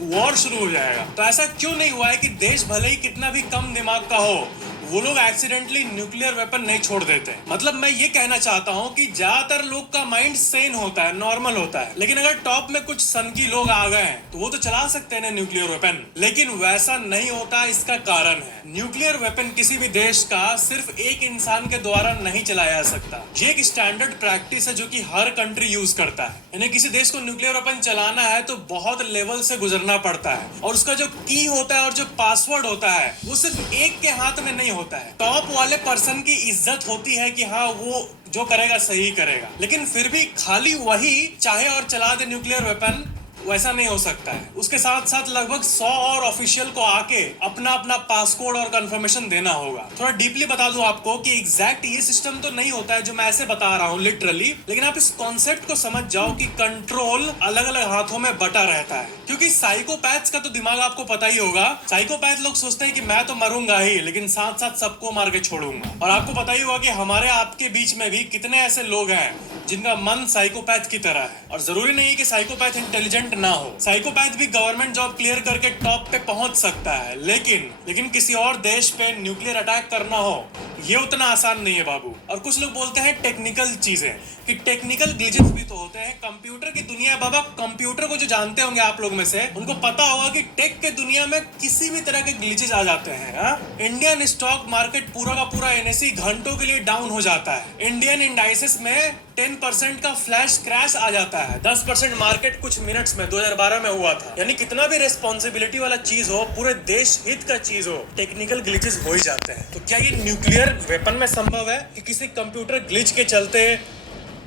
War शुरू हो जाएगा। तो ऐसा क्यों नहीं हुआ है कि देश भले ही कितना भी कम दिमाग का हो, वो लोग एक्सीडेंटली न्यूक्लियर वेपन नहीं छोड़ देते। मतलब मैं ये कहना चाहता हूँ कि ज्यादातर लोग का माइंड सेन होता है, नॉर्मल होता है, लेकिन अगर टॉप में कुछ सनकी लोग आ गए हैं तो वो तो चला सकते हैं ना न्यूक्लियर वेपन, लेकिन वैसा नहीं होता। इसका कारण है न्यूक्लियर वेपन किसी भी देश का सिर्फ एक इंसान के द्वारा नहीं चलाया जा सकता। ये एक स्टैंडर्ड प्रैक्टिस है जो कि हर कंट्री यूज करता है। यानी किसी देश को न्यूक्लियर वेपन चलाना है तो बहुत लेवल से गुजरना पड़ता है, और उसका जो की होता है और जो पासवर्ड होता है वो सिर्फ एक के हाथ में नहीं होता है। टॉप वाले पर्सन की इज्जत होती है कि हाँ वो जो करेगा सही करेगा, लेकिन फिर भी खाली वही चाहे और चला दे न्यूक्लियर वेपन, वैसा नहीं हो सकता है। उसके साथ साथ लगभग 100 और ऑफिशियल को आके अपना अपना पासकोड और कंफर्मेशन देना होगा। थोड़ा डीपली बता दूं आपको कि एग्जैक्ट ये सिस्टम तो नहीं होता है जो मैं ऐसे बता रहा हूँ लिटरली, लेकिन आप इस कॉन्सेप्ट को समझ जाओ कि कंट्रोल अलग अलग हाथों में बटा रहता है। क्योंकि साइकोपैथ्स का तो दिमाग आपको पता ही होगा। साइकोपैथ लोग सोचते हैं कि मैं तो मरूंगा ही, लेकिन साथ साथ सबको मार के छोड़ूंगा। और आपको पता ही होगा कि हमारे आपके बीच में भी कितने ऐसे लोग हैं जिनका मन साइकोपैथ की तरह है। और जरूरी नहीं है कि साइकोपैथ इंटेलिजेंट ना हो। साइकोपैथ भी गवर्नमेंट जॉब क्लियर करके टॉप पे पहुंच सकता है, लेकिन किसी और देश पे न्यूक्लियर अटैक करना हो ये उतना आसान नहीं है बाबू। और कुछ लोग बोलते हैं टेक्निकल चीजें, कि टेक्निकल ग्लिचेस भी तो होते हैं। कंप्यूटर की दुनिया बाबा, कंप्यूटर को जो जानते होंगे आप लोग में से उनको पता होगा कि टेक के दुनिया में किसी भी तरह के ग्लिचेस आ जाते हैं। इंडियन स्टॉक मार्केट पूरा का पूरा एनएसई घंटों के लिए डाउन हो जाता है। इंडियन इंडाइसेस में 10% का फ्लैश क्रैश आ जाता है। 10% मार्केट कुछ मिनट्स में 2012 में हुआ था। यानी कितना भी रिस्पॉन्सिबिलिटी वाला चीज हो, पूरे देश हित का चीज हो, टेक्निकल ग्लिचेस हो ही जाते हैं। तो क्या ये न्यूक्लियर वेपन में संभव है कि किसी कंप्यूटर ग्लिच के चलते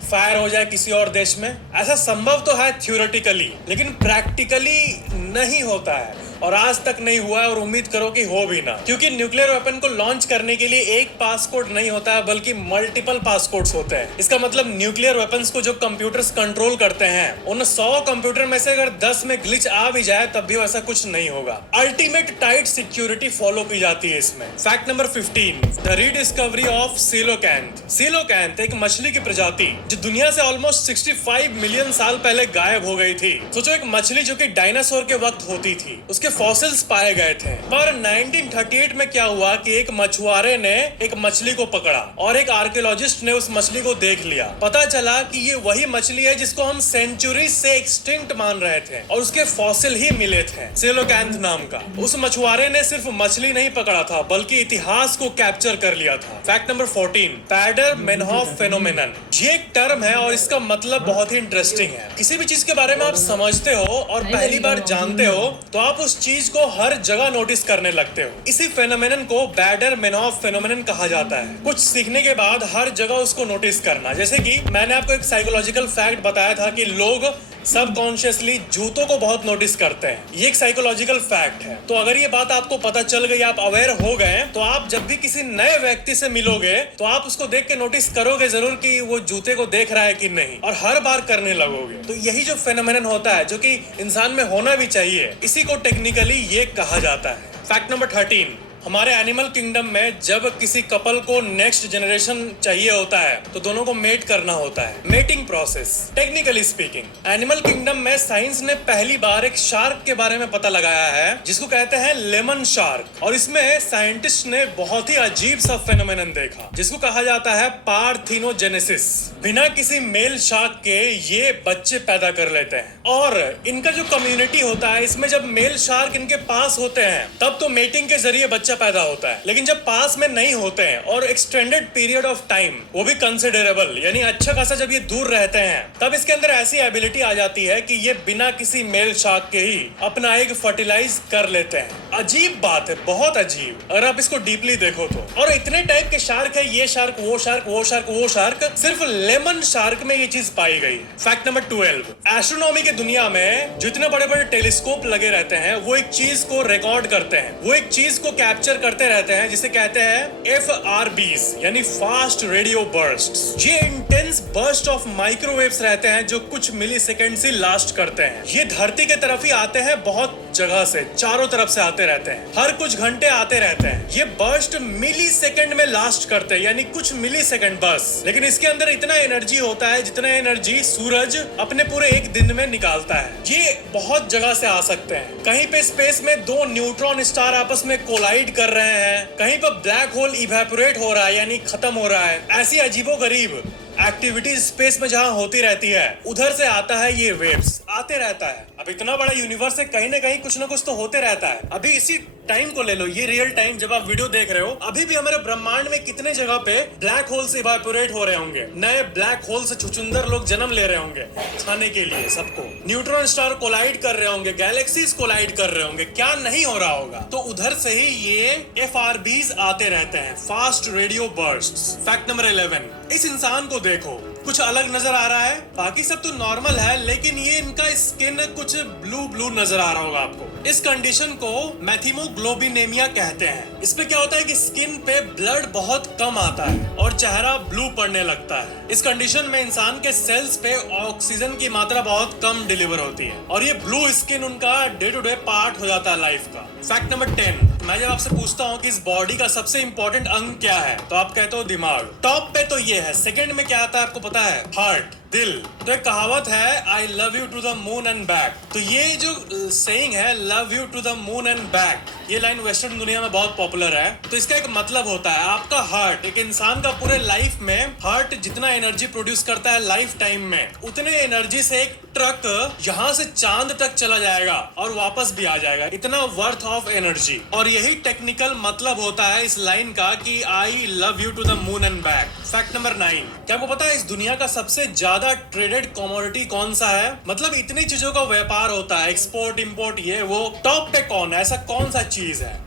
फायर हो जाए किसी और देश में? ऐसा संभव तो है थ्योरेटिकली, लेकिन प्रैक्टिकली नहीं होता है, और आज तक नहीं हुआ है, और उम्मीद करो कि हो भी ना। क्योंकि न्यूक्लियर वेपन को लॉन्च करने के लिए एक पासकोड नहीं होता है, बल्कि मल्टीपल पासकोड्स होते हैं। इसका मतलब न्यूक्लियर वेपन्स को जो कंप्यूटर्स कंट्रोल करते हैं, उन 100 कंप्यूटर में से अगर 10 में ग्लिच आ भी जाए तब भी वैसा कुछ नहीं होगा। अल्टीमेट टाइट सिक्योरिटी फॉलो की जाती है इसमें। Fact number 15, the rediscovery of coelacanth. Coelacanth एक मछली की प्रजाति जो दुनिया से ऑलमोस्ट 65 मिलियन साल पहले गायब हो गई थी। सोचो, एक मछली जो कि डायनासोर के वक्त होती थी, उसके फॉसिल्स पाए गए थे। पर 1938 में क्या हुआ कि एक मछुआरे ने एक मछली को पकड़ा और एक आर्कियोलॉजिस्ट ने उस मछली को देख लिया। पता चला कि ये वही मछली है जिसको हम सेंचुरी से एक्सटिंक्ट मान रहे थे, और उसके फॉसिल ही मिले थे, सीलोकैंथ नाम का। उस मछुआरे ने सिर्फ मछली नहीं पकड़ा था, बल्कि इतिहास को कैप्चर कर लिया था। Fact number 14, Baader Meinhof phenomenon. ये एक टर्म है और इसका मतलब बहुत ही इंटरेस्टिंग है। किसी भी चीज के बारे में आप समझते हो और पहली बार जानते हो तो आप उस चीज को हर जगह नोटिस करने लगते हो। इसी फेनोमेनन को बैडर-मेनहॉफ फेनोमेनन कहा जाता है। कुछ सीखने के बाद हर जगह उसको नोटिस करना। जैसे कि मैंने आपको एक साइकोलॉजिकल फैक्ट बताया था कि लोग सबकॉन्शियसली जूतों को बहुत नोटिस करते हैं। ये एक साइकोलॉजिकल फैक्ट है। तो अगर ये बात आपको पता चल गई, आप अवेयर हो गए, तो आप जब भी किसी नए व्यक्ति से मिलोगे तो आप उसको देख के नोटिस करोगे जरूर कि वो जूते को देख रहा है कि नहीं, और हर बार करने लगोगे। तो यही जो फेनोमेनन होता है, जो कि इंसान में होना भी चाहिए, इसी को टेक्निकली ये कहा जाता है। फैक्ट नंबर 13, हमारे एनिमल किंगडम में जब किसी कपल को नेक्स्ट जनरेशन चाहिए होता है तो दोनों को मेट करना होता है। Mating process, technically speaking, animal kingdom में साइंस ने पहली बार एक शार्क के बारे में पता लगाया है जिसको कहते हैं लेमन शार्क। और इसमें साइंटिस्ट ने बहुत ही अजीब सा फेनोमेनन देखा जिसको कहा जाता है पार्थिनोजेनेसिस। बिना किसी मेल शार्क के ये बच्चे पैदा कर लेते हैं, और इनका जो कम्युनिटी होता है, इसमें जब मेल शार्क इनके पास होते हैं तब तो मेटिंग के जरिए बच्चा पैदा होता है, लेकिन जब पास में नहीं होते हैं और एक्सटेंडेड पीरियड ऑफ टाइम, वो भी कंसिडरेबल, यानी अच्छा खासा जब ये दूर रहते हैं, तब इसके अंदर ऐसी एबिलिटी आ जाती है कि ये बिना किसी मेल शार्क के ही अपना एग फर्टिलाइज कर लेते हैं। अजीब बात है, बहुत अजीब, अगर आप इसको डीपली देखो तो। और इतने टाइप के शार्क है, ये शार्क, वो शार्क, वो शार्क, वो शार्क, सिर्फ लेमन शार्क में ये चीज पाई गई है। फैक्ट नंबर 12, एस्ट्रोनॉमी की दुनिया में जितने बड़े बड़े टेलीस्कोप लगे रहते हैं वो एक चीज को रिकॉर्ड करते हैं, वो एक चीज को कैप्चर करते रहते हैं, जिसे कहते हैं FRBs, यानी फास्ट रेडियो बर्स्ट। ये इंटेंस बर्स्ट ऑफ माइक्रोवेव्स रहते हैं जो कुछ मिली सेकेंड से लास्ट करते हैं। ये धरती के तरफ ही आते हैं बहुत जगह से चारों तरफ से आते रहते हैं, हर कुछ घंटे आते रहते हैं। ये बर्स्ट मिली सेकेंड में लास्ट करते हैं, यानी कुछ मिली सेकेंड बस। लेकिन इसके अंदर इतना एनर्जी होता है जितना एनर्जी सूरज अपने पूरे एक दिन में निकालता है। ये बहुत जगह से आ सकते हैं। कहीं पे स्पेस में दो न्यूट्रॉन स्टार आपस में कोलाइड कर रहे हैं, कहीं पर ब्लैक होल इवेपोरेट हो रहा है यानी खत्म हो रहा है। ऐसी अजीबोगरीब एक्टिविटी स्पेस में जहां होती रहती है, उधर से आता है ये वेव्स, आते रहता है। अब इतना बड़ा यूनिवर्स है, कहीं ना कहीं कुछ ना कुछ तो होते रहता है। अभी इसी टाइम को ले लो, ये रियल टाइम जब आप वीडियो देख रहे हो, अभी भी हमारे ब्रह्मांड में कितने जगह पे ब्लैक होल से इवेपोरेट हो रहे होंगे, नए ब्लैक होल से छुछुंदर लोग जन्म ले रहे होंगे खाने के लिए सबको, न्यूट्रॉन स्टार कोलाइड कर रहे होंगे, गैलेक्सीज कोलाइड कर रहे होंगे, क्या नहीं हो रहा होगा। तो उधर से ही ये FRBs आते रहते हैं, fast radio bursts. Fact number 11, इस इंसान को देखो, कुछ अलग नजर आ रहा है, बाकी सब तो नॉर्मल है, लेकिन ये इनका स्किन कुछ ब्लू ब्लू नजर आ रहा होगा आपको। इस कंडीशन को मैथिमोग्लोबिनेमिया कहते हैं। इसमें क्या होता है कि स्किन पे ब्लड बहुत कम आता है और चेहरा ब्लू पड़ने लगता है। इस कंडीशन में इंसान के सेल्स पे ऑक्सीजन की मात्रा बहुत कम डिलीवर होती है और ये ब्लू स्किन उनका डे टू डे पार्ट हो जाता है लाइफ का। फैक्ट नंबर 10, मैं जब आपसे पूछता हूँ कि इस बॉडी का सबसे इंपॉर्टेंट अंग क्या है, तो आप कहते हो दिमाग। टॉप पे तो ये है, सेकंड में क्या आता है आपको पता है? हार्ट, दिल। तो एक कहावत है, I love you to the moon and back. तो ये जो सेइंग है, love you to the moon and back, ये लाइन वेस्टर्न दुनिया में बहुत पॉपुलर है। तो इसका एक मतलब होता है, आपका हार्ट, एक इंसान का पूरे लाइफ में हार्ट जितना एनर्जी प्रोड्यूस करता है लाइफ टाइम में, उतने एनर्जी से एक ट्रक यहाँ से चांद तक चला जाएगा और वापस भी आ जाएगा, इतना वर्थ ऑफ एनर्जी। और यही टेक्निकल मतलब होता है इस लाइन का कि I love you to the moon and back. Fact number 9, क्या आपको पता है इस दुनिया का सबसे ज्यादा ट्रेडेड कमोडिटी कौन सा है? मतलब इतनी चीजों का व्यापार होता है, एक्सपोर्ट इंपोर्ट, ये वो, टॉप पे कौन है? ऐसा कौन सा चीज है?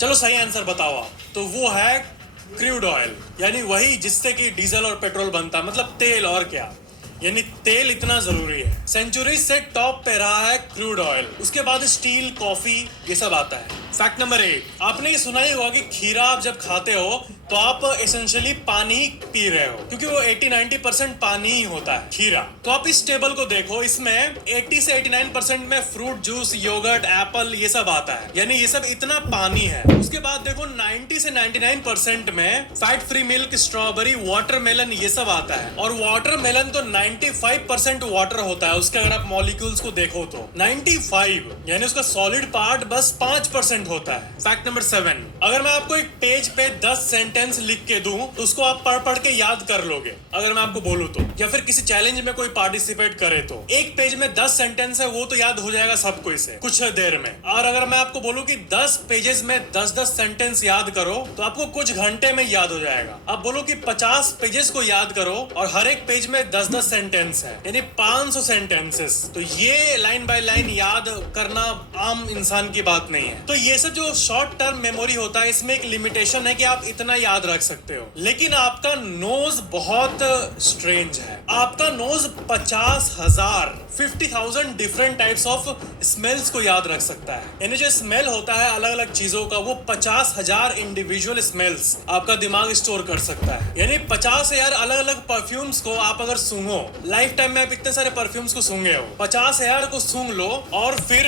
चलो सही आंसर बताओ आप। तो वो है क्रूड ऑयल, यानी वही जिससे कि डीजल और पेट्रोल बनता है, मतलब तेल। और क्या, यानी तेल इतना जरूरी है। सेंचुरी से टॉप पे रहा है क्रूड ऑयल, उसके बाद स्टील, कॉफी, ये सब आता है। फैक्ट नंबर 8, आपने ये सुना ही होगा कि खीरा आप जब खाते हो तो आप एसेंशियली पानी ही पी रहे हो, क्योंकि वो 80-90% पानी ही होता है खीरा। तो आप इस टेबल को देखो, इसमें 80 से 89% में फ्रूट जूस, योगर्ट, एप्पल, ये सब आता है, यानी ये सब इतना पानी है। उसके बाद देखो 90 से 99% में fat free milk, strawberry, watermelon, ये सब आता है। और वाटरमेलन तो 95% वाटर होता है उसके, अगर आप मॉलिक्यूल्स को देखो तो 95, यानी उसका सॉलिड पार्ट बस 5% होता है। फैक्ट नंबर 7, अगर मैं आपको एक पेज पे 10 सेंटेंस लिख के दूं तो उसको आप पढ़ के याद कर लोगे, अगर मैं आपको बोलूं तो, या फिर किसी चैलेंज में कोई पार्टिसिपेट करे तो एक पेज में 10 सेंटेंस है, वो तो याद हो जाएगा सबको इसे कुछ देर में। और अगर मैं आपको बोलूं कि 10 पेजेस में 10-10 सेंटेंस याद करो तो आपको कुछ घंटे में याद हो जाएगा। आप बोलो कि 50 पेजेस को याद करो और हर एक पेज में 10-10 सेंटेंस है, यानी 500 सेंटेंसेस। तो ये लाइन बाय लाइन याद करना आम इंसान की बात नहीं है। तो ये सब जो शॉर्ट टर्म मेमोरी होता है, इसमें एक लिमिटेशन है कि आप इतना याद रख सकते हो। लेकिन आपका नोज बहुत स्ट्रेंज है। आपका nose 50,000 different types of smells को याद रख सकता है। यानी जो स्मेल होता है अलग अलग चीजों का, वो 50,000 इंडिविजुअल स्मेल्स आपका दिमाग स्टोर कर सकता है। यानी 50,000 अलग अलग परफ्यूम्स को आप अगर सूंघो, लाइफ टाइम में आप इतने सारे परफ्यूम्स को सूंघे हो, 50,000 को सूंघ लो और फिर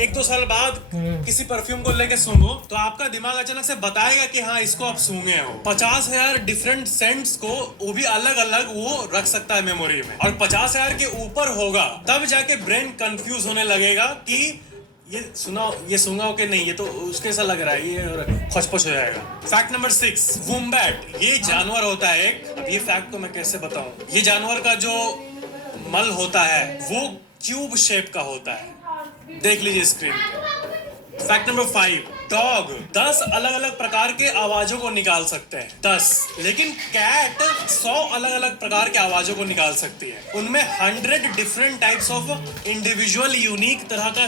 1-2 साल बाद किसी परफ्यूम को लेके सूंघो तो आपका दिमाग अचानक से बताएगा कि हाँ इसको आप सूंघे हो। 50,000 डिफरेंट सेंट्स को वो भी अलग अलग वो रख सकता है मेमोरी में, और 50,000 के ऊपर होगा तब जाके ब्रेन कंफ्यूज होने लगेगा कि ये सूंघा हो कि नहीं, ये तो उसके सा लग रहा है, ये खुशपुश हो जाएगा। फैक्ट नंबर 6, वुम्बैट, ये जानवर होता है एक। अब ये फैक्ट को मैं कैसे बताऊं, ये जानवर का जो मल होता है वो क्यूब शेप का होता है, देख लीजिए स्क्रीन पे। फैक्ट नंबर 5, डॉग 10 अलग अलग प्रकार के आवाजों को निकाल सकते हैं, 10। लेकिन कैट 100 अलग अलग प्रकार के आवाजों को निकाल सकती है। उनमें 100 different types of individual unique तरह का